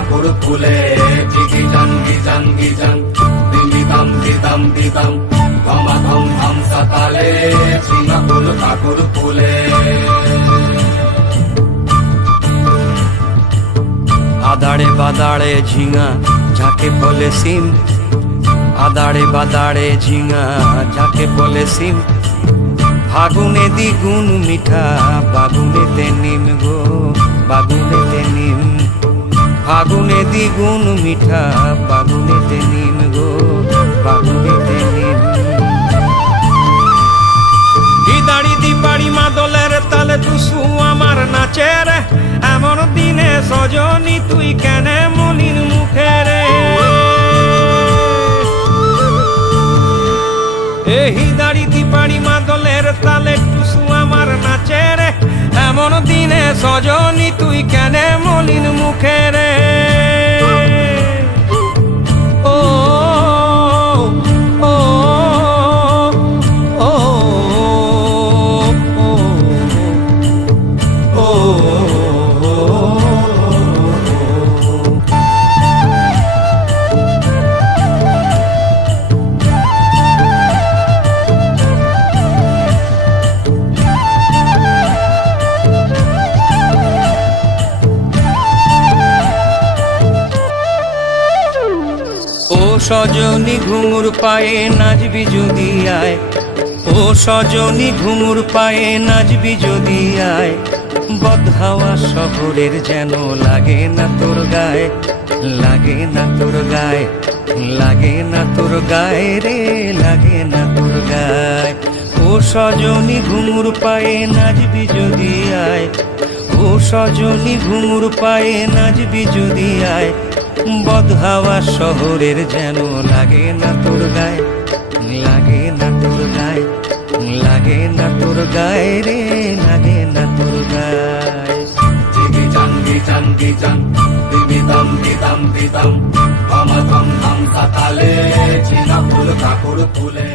ঠাকুর ফুলে গিজান গিজান গিজান দিদিদাম দিদাম দিদাম ধমা ধম ধম সাতালে ঝিঙা ফুল ঠাকুর ফুলে। আদাড়ে বাদাড়ে ঝিঙা যাকে বলে সিম, আদাড়ে বাদাড়ে ঝিঙা যাকে বলে সিম, ফাগুনে দ্বিগুণ মিঠা বাগুনেতে নিম গো বাগুনেতে নিম, ফাগুনে দ্বিগুণ মিঠা বাগুনেতে নিম গো বাগুনেতে নিম। দিদাড়ি দিপাড়ি মাদলের তালে টুসু আমার নাচে রে, এমন দিনে সজনী তুই কেনে মনির মুখে রে। এই দাড়ি দিপাড়ি মাদলের তালে টুসু আমার নাচে রে, এমন দিনে সজনী তুই কেনে মলিন মুখে রে। ও ও ও ও সজনী ঘুঙুর পায়ে নাচবি যদি আয়, ও সজনী ঘুঙুর পায়ে নাচবি যদি আয়, বদহাওয়া শহরের যেন লাগে না তোর গায়ে, লাগে না তোর গায়ে, লাগে না তোর গায়ে রে, লাগে না তোর গায়ে। ও সজনী ঘুঙুর পায়ে নাচবি যদি আয়, ও সজনী ঘুঙুর পায়ে নাচবি যদি আয়, বদহাওয়া শহরের যেন লাগে না তোর গায়ে, লাগে না তোর গায়ে, লাগে না তোর গায়ে রে, লাগে না তোর গায়ে। গিজান গিজান গিজান দিদিদাম দিদাম দিদাম ধমা ধম ধম সাতালে ঝিঙা ফুল ঠাকুর ফুলে।